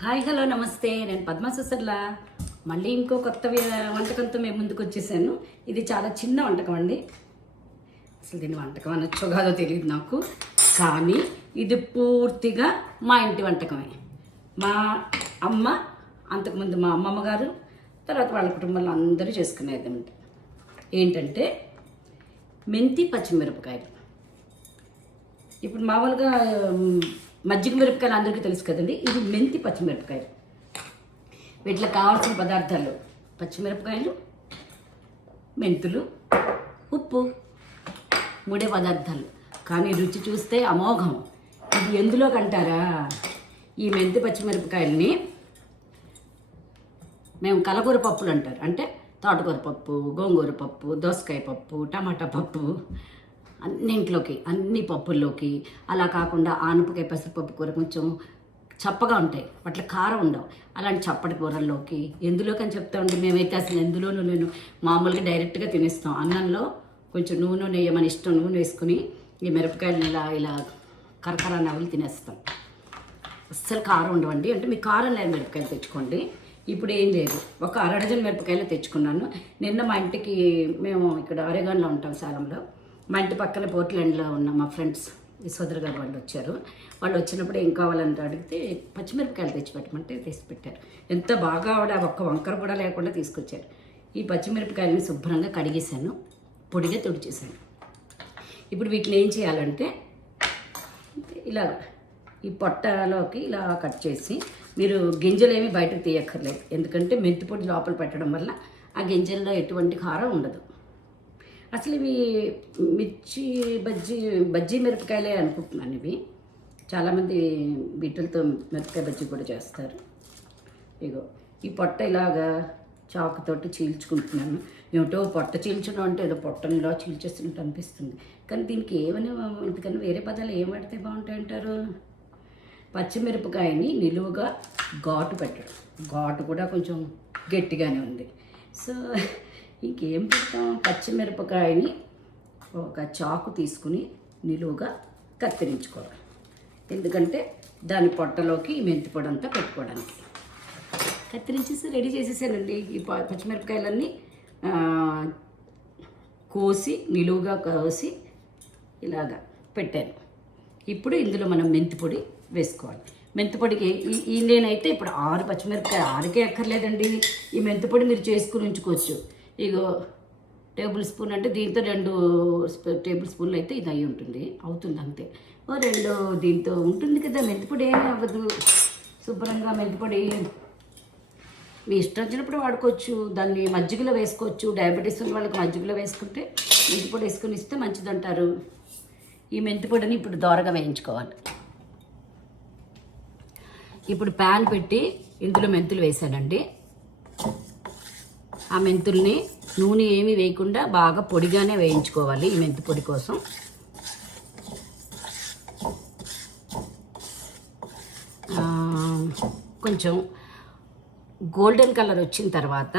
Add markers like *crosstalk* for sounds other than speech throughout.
Hi hello నమస్తే. నేను పద్మ సుసర్ల మళ్ళీ ఇంకో కొత్త వంటకంతో మేము ముందుకు వచ్చేసాను. ఇది చాలా చిన్న వంటకం అండి. అసలు దీన్ని వంటకం అనొచ్చో కాదో తెలియదు నాకు. కానీ ఇది పూర్తిగా మా ఇంటి వంటకమే. మా అమ్మ అంతకుముందు మా అమ్మమ్మ గారు తర్వాత వాళ్ళ కుటుంబంలో అందరూ చేసుకునేది ఏంటంటే మెంతి పచ్చిమిరపకాయలు. ఇప్పుడు మామూలుగా మజ్జిగ మిరపకాయలు అందరికీ తెలుసు కదండి. ఇది మెంతి పచ్చిమిరపకాయలు. వీటిలో కావాల్సిన పదార్థాలు పచ్చిమిరపకాయలు మెంతులు ఉప్పు మూడే పదార్థాలు. కానీ రుచి చూస్తే అమోఘం. ఇది ఎందులో కంటారా ఈ మెంతి పచ్చిమిరపకాయలని మేము కలగూర పప్పులు అంటారు. అంటే తోటకూర పప్పు గోంగూర పప్పు దోసకాయ పప్పు టమాటా పప్పు అన్నింట్లోకి అన్ని పప్పుల్లోకి. అలా కాకుండా ఆనపకాయ పెసరపప్పు కూర కొంచెం చప్పగా ఉంటాయి. వాటిలో కారం ఉండవు. అలాంటి చప్పటి కూరల్లోకి ఎందులోకి అని చెప్తా ఉంటే మేమైతే అసలు ఎందులోనూ నేను మామూలుగా డైరెక్ట్గా తినేస్తాం. అన్నంలో కొంచెం నూనె నెయ్యి మన ఇష్టం నూనె వేసుకుని ఈ మిరపకాయలు ఇలా ఇలా కరకర నవ్వులు తినేస్తాం. అస్సలు కారం ఉండవండి. అంటే మీకు కారం లేని మిరపకాయలు తెచ్చుకోండి. ఇప్పుడు ఏం లేదు. ఒక అర డజన్ మిరపకాయలు తెచ్చుకున్నాను. నిన్న మా ఇంటికి మేము ఇక్కడ అరేగాన్లో ఉంటాం సేలంలో మా ఇంటి పక్కన పోర్ట్లాండ్లో ఉన్న మా ఫ్రెండ్స్ యశోదర్ గారు వాళ్ళు వచ్చారు. వాళ్ళు వచ్చినప్పుడు ఏం కావాలంటే అడిగితే పచ్చిమిరపకాయలు తెచ్చి పెట్టమంటే పెట్టారు ఎంత బాగా ఆవిడ ఒక్క వంకర కూడా లేకుండా తీసుకొచ్చారు. ఈ పచ్చిమిరపకాయలని శుభ్రంగా కడిగేశాను. పొడిగా తుడిచేశాను. ఇప్పుడు వీటిని ఏం చేయాలంటే ఇలా ఈ పొట్టలోకి ఇలా కట్ చేసి మీరు గింజలు ఏమి బయటకు తీయక్కర్లేదు. ఎందుకంటే మెంతిపొడి లోపల పెట్టడం వల్ల ఆ గింజల్లో ఎటువంటి కారం ఉండదు. అసలు ఇవి మిర్చి బజ్జీ బజ్జీ మిరపకాయలే అనుకుంటున్నాను ఇవి. చాలామంది వీటితో మిరపకాయ బజ్జీ కూడా చేస్తారు. ఇగో ఈ పొట్ట ఇలాగా చాకుతోటి చీల్చుకుంటున్నాను. ఏమిటో పొట్ట చీల్చడం అంటే ఏదో పొట్టనిలా చీల్చేస్తున్నట్టు అనిపిస్తుంది. కానీ దీనికి ఏమని ఎందుకని వేరే పదాలు ఏం పెడితే బాగుంటాయంటారు పచ్చిమిరపకాయని నిలువుగా ఘాటు పెట్టడం. ఘాటు కూడా కొంచెం గట్టిగానే ఉంది. సో ఇంకేం పెడతాం? పచ్చిమిరపకాయని ఒక చాకు తీసుకుని నిలువుగా కత్తిరించుకోవాలి. ఎందుకంటే దాని పొట్టలోకి మెంతి పొడి అంతా పెట్టుకోవడానికి. కత్తిరించేసి రెడీ చేసేసానండి. ఈ పచ్చిమిరపకాయలన్నీ కోసి నిలువుగా కోసి ఇలాగా పెట్టాను. ఇప్పుడు ఇందులో మనం మెంతి పొడి వేసుకోవాలి. మెంతి పొడికి ఈ- ఈ నేనైతే ఇప్పుడు ఆరు పచ్చిమిరపకాయ ఆరుకే ఎక్కర్లేదండి ఈ మెంతి పొడి మీరు చేసుకుని ఉంచుకోవచ్చు. ఇగో టేబుల్ స్పూన్ అంటే దీంతో రెండు టేబుల్ స్పూన్లు అయితే ఇది అయి ఉంటుంది అవుతుంది అంతే. ఓ రెండు దీంతో ఉంటుంది కదా మెంతిపొడి ఏమీ అవ్వదు. శుభ్రంగా మెంతిపొడి మీ ఇష్టం వచ్చినప్పుడు వాడుకోవచ్చు. దాన్ని మజ్జిగలో వేసుకోవచ్చు. డయాబెటీస్ ఉన్న వాళ్ళకి మజ్జిగలో వేసుకుంటే మెంతిపొడి వేసుకుని ఇస్తే మంచిదంటారు. ఈ మెంతిపొడిని ఇప్పుడు దోరగా వేయించుకోవాలి. ఇప్పుడు ప్యాన్ పెట్టి ఇందులో మెంతులు వేసానండి. ఆ మెంతుల్ని నూనె ఏమీ వేయకుండా బాగా పొడిగానే వేయించుకోవాలి ఈ మెంతి పొడి కోసం. కొంచెం గోల్డెన్ కలర్ వచ్చిన తర్వాత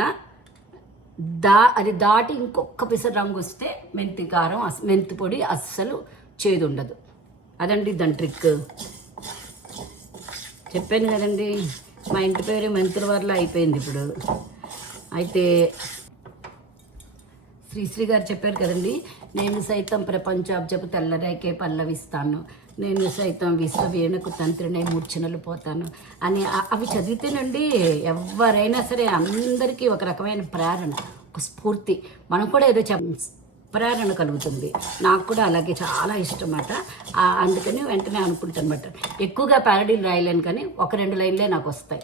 దా అది దాటి ఇంకొక పిసర రంగు వస్తే మెంతి కారం అస్- మెంతి పొడి అస్సలు చేదు ఉండదు అదండి దాని ట్రిక్. చెప్పాను కదండి మా ఇంటి పేరు మెంతుల వల్ల అయిపోయింది ఇప్పుడు. అయితే శ్రీశ్రీ గారు చెప్పారు కదండి నేను సైతం ప్రపంచాబ్జపు తెల్లరేకే పల్లవిస్తాను. నేను సైతం విశ్వ వేణుకు తంత్రినే మూర్ఛనలు పోతాను. అని అవి చదివితేనండి ఎవరైనా సరే అందరికీ ఒక రకమైన ప్రేరణ ఒక స్ఫూర్తి. మనం కూడా ఏదో చెప్ ప్రేరణ కలుగుతుంది. నాకు కూడా అలాగే చాలా ఇష్టం అన్నమాట అందుకని వెంటనే అనుకుంటాను అనమాట ఎక్కువగా ప్యారడీలు రాయలేను కానీ ఒక రెండు లైన్లే నాకు వస్తాయి.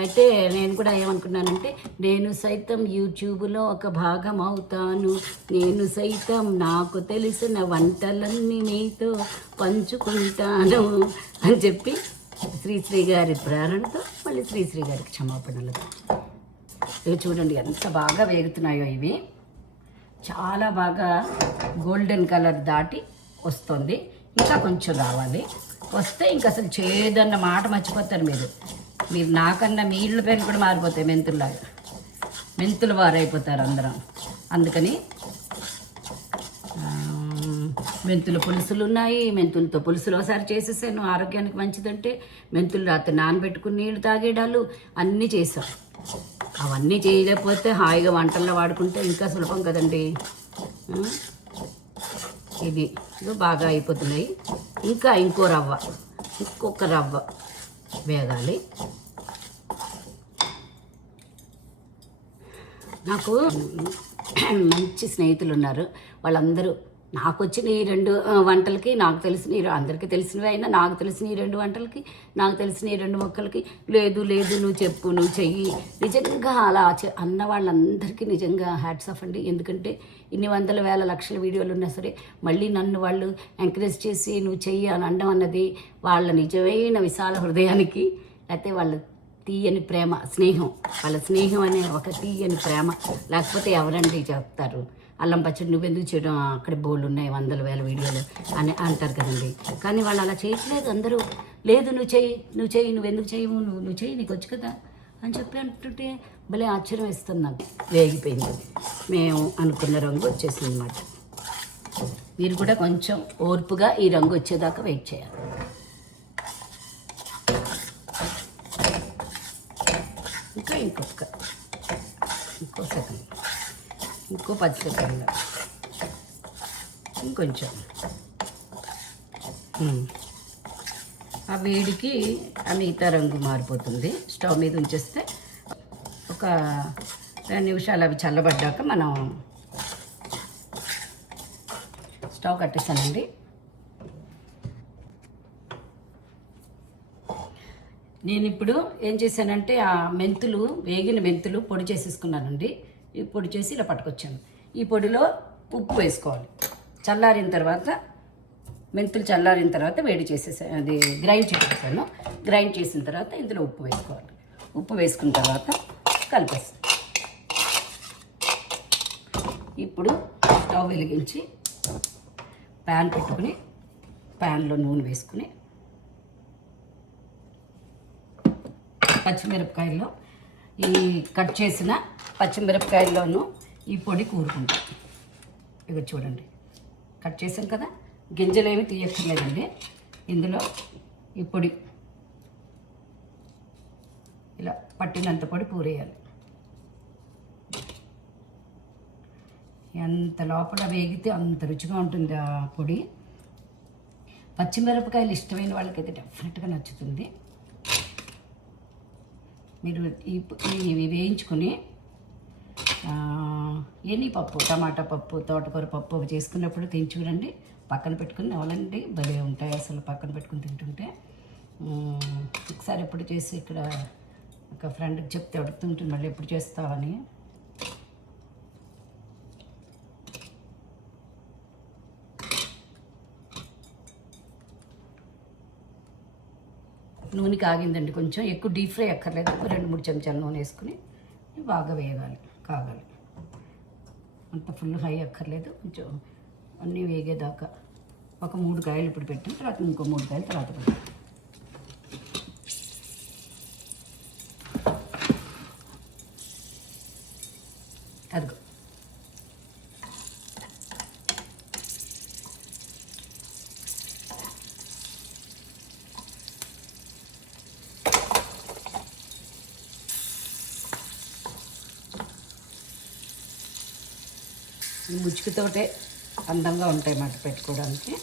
అయితే నేను కూడా ఏమనుకున్నానంటే నేను సైతం యూట్యూబ్లో ఒక భాగం అవుతాను. నేను సైతం నాకు తెలిసిన వంటలన్నీ నీతో పంచుకుంటాను అని చెప్పి శ్రీశ్రీ గారి ప్రేరణతో మళ్ళీ శ్రీశ్రీ గారికి క్షమాపణలు ఇవి చూడండి ఎంత బాగా వేగుతున్నాయో ఇవి. చాలా బాగా గోల్డెన్ కలర్ దాటి వస్తుంది. ఇంకా కొంచెం రావాలి. వస్తే ఇంకా అసలు చేదన్న మాట మర్చిపోతారు మీరు. మీరు నాకన్నా మీ ఇళ్ళ పేరు కూడా మారిపోతాయి మెంతుల్లాగా. మెంతులు వారైపోతారు అందరం. అందుకని మెంతుల పులుసులు ఉన్నాయి. మెంతులతో పులుసులు ఒకసారి చేసేసాను. ఆరోగ్యానికి మంచిదంటే మెంతులు రాత్రి నానబెట్టుకుని నీళ్ళు తాగేడాలు అన్నీ చేసాం అవన్నీ చేయలేకపోతే హాయిగా వంటల్లో వాడుకుంటే ఇంకా సులభం కదండి. ఇది బాగా అయిపోతున్నాయి. ఇంకా ఇంకో రవ్వ ఇంకొక రవ్వ వేగాలి. నాకు *clears throat* మంచి స్నేహితులు ఉన్నారు వాళ్ళందరూ నాకు వచ్చిన ఈ రెండు వంటలకి నాకు తెలిసిన ఈ అందరికీ తెలిసినవి అయినా నాకు తెలిసిన ఈ రెండు వంటలకి నాకు తెలిసిన ఈ రెండు మొక్కలకి లేదు లేదు నువ్వు చెప్పు నువ్వు చెయ్యి. నిజంగా అలా అన్న వాళ్ళందరికీ నిజంగా హ్యాట్స్ ఆఫ్ అండి. ఎందుకంటే ఇన్ని వందల వేల లక్షల వీడియోలు ఉన్నా సరే మళ్ళీ నన్ను వాళ్ళు ఎంకరేజ్ చేసి నువ్వు చెయ్యి అని అనడం అన్నది వాళ్ళ నిజమైన విశాల హృదయానికి లేకపోతే వాళ్ళ తీయని ప్రేమ స్నేహం. వాళ్ళ స్నేహం అనే ఒక తీయని ప్రేమ. లేకపోతే ఎవరండి చెప్తారు? అల్లం పచ్చడి నువ్వెందుకు చేయడం? అక్కడ బోళ్ళు ఉన్నాయి వందల వేల వీడియోలు అని అంటారు కదండి. కానీ వాళ్ళు అలా చేయట్లేదు అందరూ. లేదు నువ్వు చెయ్యి నువ్వు చెయ్యి నువ్వు ఎందుకు చెయ్యవు నువ్వు నువ్వు చెయ్యి నీకు వచ్చు కదా అని చెప్పి అంటుంటే భలే ఆశ్చర్యం వేస్తుంది నాకు. వేగిపోయింది. మేము అనుకున్న రంగు వచ్చేసింది అనమాట మీరు కూడా కొంచెం ఓర్పుగా ఈ రంగు వచ్చేదాకా వెయిట్ చేయాలి ఇంకా ఇంకొక ఇంకో సెకండ్ ఇంకో పది సెకండ్ ఇంకొంచెం. ఆ వేడికి ఆ మిగతా రంగు మారిపోతుంది. స్టవ్ మీద ఉంచేస్తే ఒక రెండు నిమిషాలు అవి చల్లబడ్డాక మనం స్టవ్ కట్టేసానండి నేను ఇప్పుడు ఏం చేశానంటే ఆ మెంతులు వేగిన మెంతులు పొడి చేసేసుకున్నానండి. పొడి చేసి ఇలా పట్టుకొచ్చాను. ఈ పొడిలో ఉప్పు వేసుకోవాలి. చల్లారిన తర్వాత మెంతులు చల్లారిన తర్వాత వేడి చేసేసాను అది గ్రైండ్ చేసేసాను. గ్రైండ్ చేసిన తర్వాత ఇందులో ఉప్పు వేసుకోవాలి. ఉప్పు వేసుకున్న తర్వాత కలిపేస్తాను. ఇప్పుడు స్టవ్ వెలిగించి ప్యాన్ పెట్టుకుని ప్యాన్లో నూనె వేసుకుని పచ్చిమిరపకాయల్లో ఈ కట్ చేసిన పచ్చిమిరపకాయల్లోనూ ఈ పొడి కూరుకుంటాం. ఇక చూడండి. కట్ చేసాం కదా? గింజలు ఏమి తీయక్కర్లేదండి. ఇందులో ఈ పొడి. ఇలా పట్టినంత పొడి పూరేయాలి ఎంత లోపల వేగితే అంత రుచిగా ఉంటుంది ఆ పొడి. పచ్చిమిరపకాయలు ఇష్టమైన వాళ్ళకైతే డెఫినెట్గా నచ్చుతుంది. మీరు ఈ వేయించుకొని ఎన్ని పప్పు? టమాటా పప్పు తోటకూర పప్పు అవి చేసుకున్నప్పుడు తిని చూడండి. పక్కన పెట్టుకుని నవలండి భలే ఉంటాయి అసలు పక్కన పెట్టుకుని తింటుంటే. ఒకసారి ఎప్పుడు చేసి ఇక్కడ ఒక ఫ్రెండ్కి చెప్తే అడుగుతుంటుంది మళ్ళీ ఎప్పుడు చేస్తావని నూనె కాగిందండి కొంచెం. ఎక్కువ డీప్ ఫ్రై అక్కర్లేదు. రెండు మూడు చెంచాలు నూనె వేసుకుని బాగా వేయగాలి కాగాలి. అంత ఫుల్ హై అక్కర్లేదు కొంచెం అన్నీ వేగేదాకా ఒక మూడు కాయలు ఇప్పుడు పెట్టిన తర్వాత ఇంకో మూడు కాయలు తర్వాత పెట్టాం. అదిగో. ఈ ముచ్చుకుతోటే అందంగా ఉంటాయి మాట పెట్టుకోవడానికి.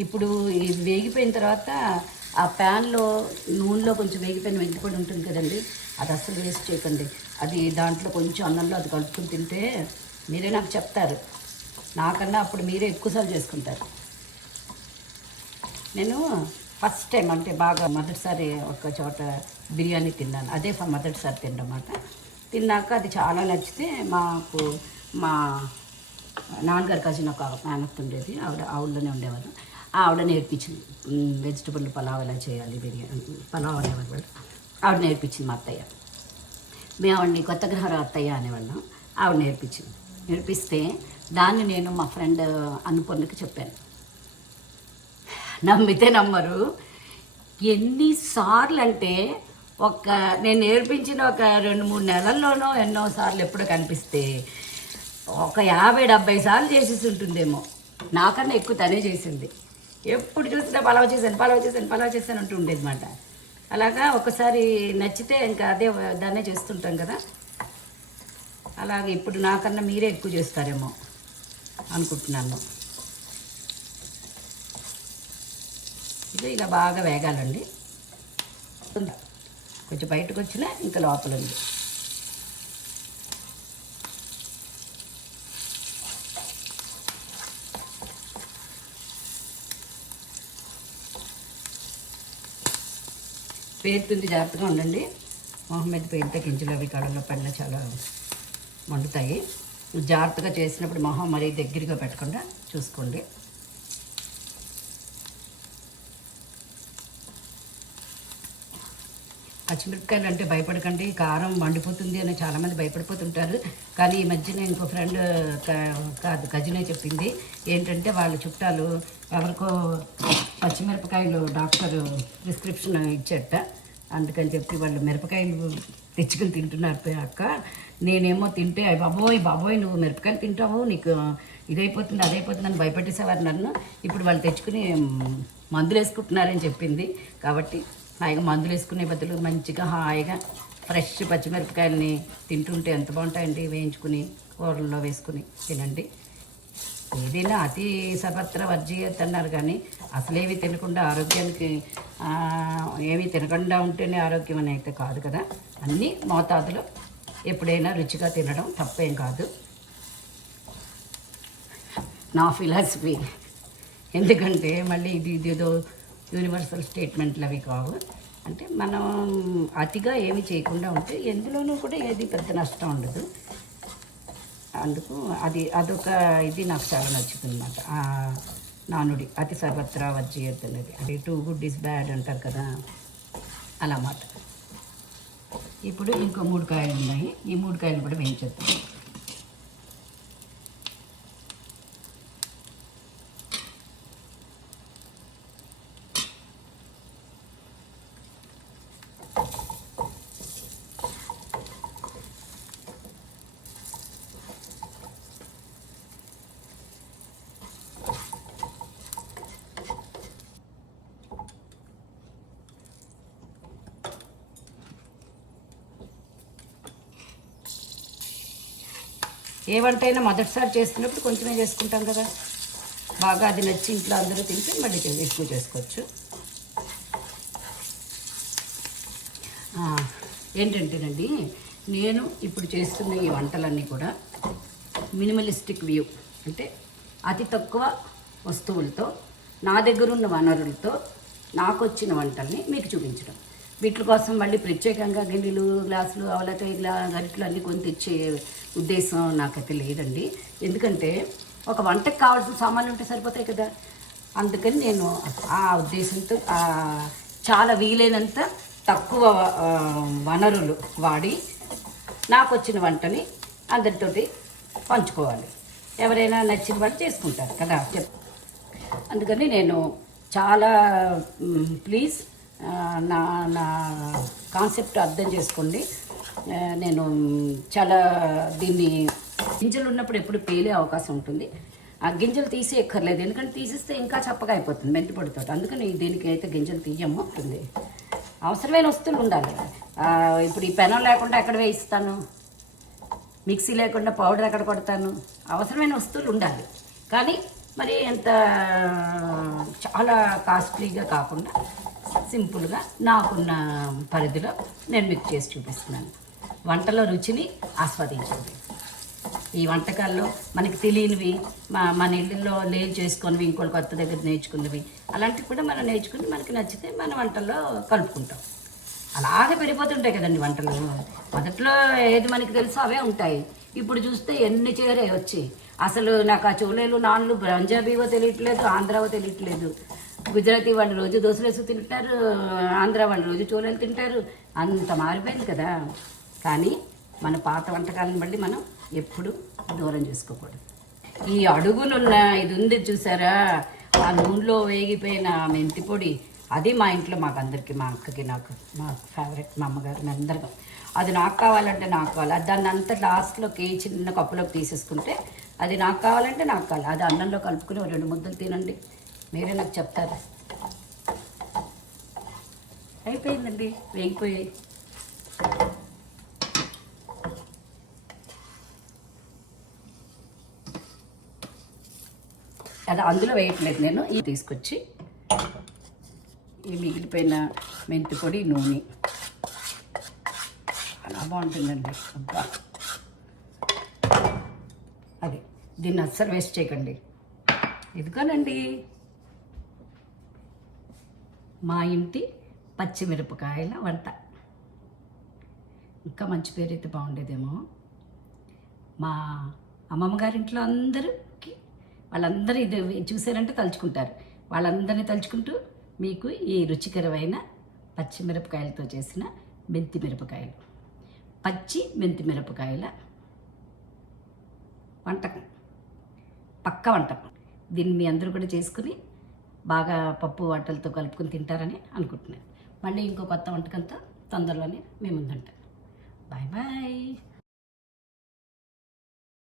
ఇప్పుడు ఇది వేగిపోయిన తర్వాత ఆ ప్యాన్లో నూనెలో కొంచెం వేగిపోయిన వెండిపొడి ఉంటుంది కదండి అది అస్సలు వేస్ట్ చేయకండి. అది దాంట్లో కొంచెం అన్నంలో అది కలుపుకొని తింటే మీరే నాకు చెప్తారు. నాకన్నా అప్పుడు మీరే ఎక్కువసార్లు చేసుకుంటారు. నేను ఫస్ట్ టైం అంటే బాగా మొదటిసారి ఒక చోట బిర్యానీ తిన్నాను. అదే ఫ- మొదటిసారి తిన్నమాట తిన్నాక అది చాలా నచ్చితే మాకు మా నాన్నగారు కజిన్ ఒక మేనత్ ఉండేది. ఆవిడ ఆవిడలోనే ఉండేవారు ఆవిడ నేర్పించింది. వెజిటబుల్ పలావ్ ఎలా చేయాలి బిర్యానీ పలావ్ అనేవాళ్ళు ఆవిడ నేర్పించింది మా అత్తయ్య. మేము ఆవిడని కొత్త గ్రహారం అత్తయ్య అనేవాళ్ళం. ఆవిడ నేర్పించింది. నేర్పిస్తే దాన్ని నేను మా ఫ్రెండ్ అన్నపూర్ణకి చెప్పాను. నమ్మితే నమ్మరు. ఎన్నిసార్లు అంటే ఒక నేను నేర్పించిన ఒక రెండు మూడు నెలల్లోనో ఎన్నోసార్లు ఎప్పుడో కనిపిస్తే ఒక యాభై డెబ్బై సార్లు చేసేసి ఉంటుందేమో. నాకన్నా ఎక్కువ తనే చేసింది. ఎప్పుడు చూసినా పలావ్ చేశాను పలావ్ చేశాను పలావ్ చేశాను అంటూ ఉండేది అలాగా ఒకసారి నచ్చితే ఇంకా అదే దాన్నే చేస్తుంటాం కదా. అలాగే ఇప్పుడు నాకన్నా మీరే ఎక్కువ చేస్తారేమో అనుకుంటున్నాను. ఇది ఇలా బాగా వేగాలండి. కొంచెం బయటకు వచ్చినా ఇంకా లోపల ఉంది పేరుతుంది జాగ్రత్తగా ఉండండి. మొహం మీద పేరుతో గింజలు అవి కళ్ళలో పండ్లు చాలా మండుతాయి. జాగ్రత్తగా చేసినప్పుడు మొహం మరీ దగ్గరగా పెట్టకుండా చూసుకోండి. పచ్చిమిరపకాయలు అంటే భయపడకండి కారం మండిపోతుంది అని చాలామంది భయపడిపోతుంటారు. కానీ ఈ మధ్యన ఇంకో ఫ్రెండ్ కాదు కజినే చెప్పింది. ఏంటంటే వాళ్ళ చుట్టాలు ఎవరికో పచ్చిమిరపకాయలు డాక్టర్ ప్రిస్క్రిప్షన్ ఇచ్చట. అందుకని చెప్పి వాళ్ళు మిరపకాయలు తెచ్చుకుని తింటున్నారు అక్క. నేనేమో తింటే బాబోయ్ బాబోయ్ నువ్వు మిరపకాయలు తింటావు నీకు ఇదైపోతుంది అదైపోతుంది అని భయపెట్టేసేవారు నన్ను. ఇప్పుడు వాళ్ళు తెచ్చుకుని మందులు వేసుకుంటున్నారని చెప్పింది. కాబట్టి హాయిగా మందులు వేసుకునే బదులు మంచిగా హాయిగా ఫ్రెష్ పచ్చిమిరపకాయలని తింటుంటే ఎంత బాగుంటాయండి? వేయించుకుని కూరల్లో వేసుకుని తినండి. ఏదైనా అతి సర్వత్ర వర్జీయత్ అన్నారు కానీ అసలేవి తినకుండా ఆరోగ్యానికి ఏమీ తినకుండా ఉంటేనే ఆరోగ్యం అని అయితే కాదు కదా. అన్నీ మోతాదులో ఎప్పుడైనా రుచిగా తినడం తప్పేం కాదు. నా ఫిలాసఫీ. ఎందుకంటే మళ్ళీ ఇది ఇదేదో యూనివర్సల్ స్టేట్మెంట్లు అవి కావు. అంటే మనం అతిగా ఏమి చేయకుండా ఉంటే ఎందులోనూ కూడా ఏది పెద్ద నష్టం ఉండదు. అందుకు అది అదొక ఇది నాకు చాలా నచ్చుతుంది అనమాట నానుడి అతి సర్వత్రా వజ్జీయత్ అనేది. అది టూ గుడ్ ఇస్ బ్యాడ్ అంటారు కదా. అలా మాట. ఇప్పుడు ఇంకో మూడు కాయలు ఉన్నాయి ఈ మూడు కాయలు కూడా వేయించేద్దాం. ఏ వంట అయినా మొదటిసారి చేస్తున్నప్పుడు కొంచెమే చేసుకుంటాం కదా. బాగా అది నచ్చి ఇంట్లో అందరూ తింటే మళ్ళీ ఎక్కువ చేసుకోవచ్చు. ఏంటంటేనండి నేను ఇప్పుడు చేస్తున్న ఈ వంటలన్నీ కూడా మినిమలిస్టిక్ వ్యూ అంటే అతి తక్కువ వస్తువులతో నా దగ్గర ఉన్న వనరులతో నాకు వచ్చిన వంటల్ని మీకు చూపించడం. వీటి కోసం మళ్ళీ ప్రత్యేకంగా గిన్నెలు గ్లాసులు అవలతో ఇలా గరిట్లు అన్నీ కొని తెచ్చే ఉద్దేశం నాకైతే లేదండి. ఎందుకంటే ఒక వంటకు కావాల్సిన సామాన్లు ఉంటే సరిపోతాయి కదా. అందుకని నేను ఆ ఉద్దేశంతో చాలా వీలైనంత తక్కువ వనరులు వాడి నాకు వచ్చిన వంటని అందరితోటి పంచుకోవాలి. ఎవరైనా నచ్చిన వాళ్ళు చేసుకుంటారు కదా. అందుకని నేను చాలా ప్లీజ్ నా నా కాన్సెప్ట్ అర్థం చేసుకోండి. నేను చాలా దీన్ని గింజలు ఉన్నప్పుడు ఎప్పుడు పేలే అవకాశం ఉంటుంది. ఆ గింజలు తీసే ఎక్కర్లేదు. ఎందుకంటే తీసిస్తే ఇంకా చప్పగా అయిపోతుంది మెంతి పొడితో అందుకని దీనికి అయితే గింజలు తీయము ఉంటుంది అవసరమైన వస్తువులు ఉండాలి. ఇప్పుడు ఈ పెనం లేకుండా ఎక్కడ వేయిస్తాను? మిక్సీ లేకుండా పౌడర్ ఎక్కడ కొడతాను? అవసరమైన వస్తువులు ఉండాలి. కానీ మరి ఎంత చాలా కాస్ట్లీగా కాకుండా సింపుల్గా నాకున్న పరిధిలో నేను మీకు చేసి చూపిస్తున్నాను. వంటలో రుచిని ఆస్వాదించండి. ఈ వంటకాల్లో మనకి తెలియనివి మా మన ఇళ్ళల్లో లేని చేసుకున్నవి ఇంకోటి కొత్త దగ్గర నేర్చుకున్నవి అలాంటివి కూడా మనం నేర్చుకుని మనకి నచ్చితే మన వంటల్లో కలుపుకుంటాం. అలాగే పెరిగిపోతుంటాయి కదండి వంటలు. మొదట్లో ఏది మనకి తెలుసో అవే ఉంటాయి. ఇప్పుడు చూస్తే ఎన్ని చేరే వచ్చి. అసలు నాకు ఆ చోలేలు నాన్లు పంజాబీవో తెలియట్లేదు ఆంధ్రావో తెలియట్లేదు. గుజరాతీ వాళ్ళు రోజు దోశలు వేసుకు తింటారు ఆంధ్ర వాళ్ళు రోజు చూడలు తింటారు. అంత మారిపోయింది కదా. కానీ మన పాత వంటకాలను మళ్ళీ మనం ఎప్పుడు దూరం చేసుకోకూడదు. ఈ అడుగునున్న ఇది ఉంది చూసారా? ఆ నూనెలో వేగిపోయిన మెంతి పొడి అది మా ఇంట్లో మాకు అందరికీ మా అక్కకి నాకు మా ఫేవరెట్ మా అమ్మగారు మీ అందరికీ. అది నాకు కావాలంటే నాకు కావాలి. అది దాన్ని అంతా లాస్ట్లోకి చిన్న కప్పులోకి తీసేసుకుంటే అది నాకు కావాలంటే నాకు కావాలి. అది అన్నంలో కలుపుకుని రెండు ముద్దలు తినండి. మీరే నాకు చెప్తారు? అయిపోయిందండి వేగిపోయాయి. అది అందులో వేయట్లేదు నేను. ఇది తీసుకొచ్చి ఈ మిగిలిపోయిన మెంతి పొడి నూనె. అలా బాగుంటుందండి. అబ్బా. అది దీన్ని అస్సలు వేస్ట్ చేయకండి. ఇదిగోనండి. మా ఇంటి పచ్చిమిరపకాయల వంట. ఇంకా మంచి పేరు అయితే బాగుండేదేమో. మా అమ్మమ్మ గారింట్లో అందరికి వాళ్ళందరూ ఇది చూసారంటే తలుచుకుంటారు. వాళ్ళందరినీ తలుచుకుంటూ మీకు ఈ రుచికరమైన పచ్చిమిరపకాయలతో చేసిన మెంతి మిరపకాయలు. పచ్చి మెంతి మిరపకాయల వంటకం. పక్క వంటకం. దీన్ని మీ అందరూ కూడా చేసుకుని బాగా పప్పు వంటలతో కలుపుకొని తింటారని అనుకుంటున్నాను. మళ్ళీ ఇంకో కొత్త వంటకంతో తొందరలోనే మేము ముందుంటాను బాయ్ బాయ్.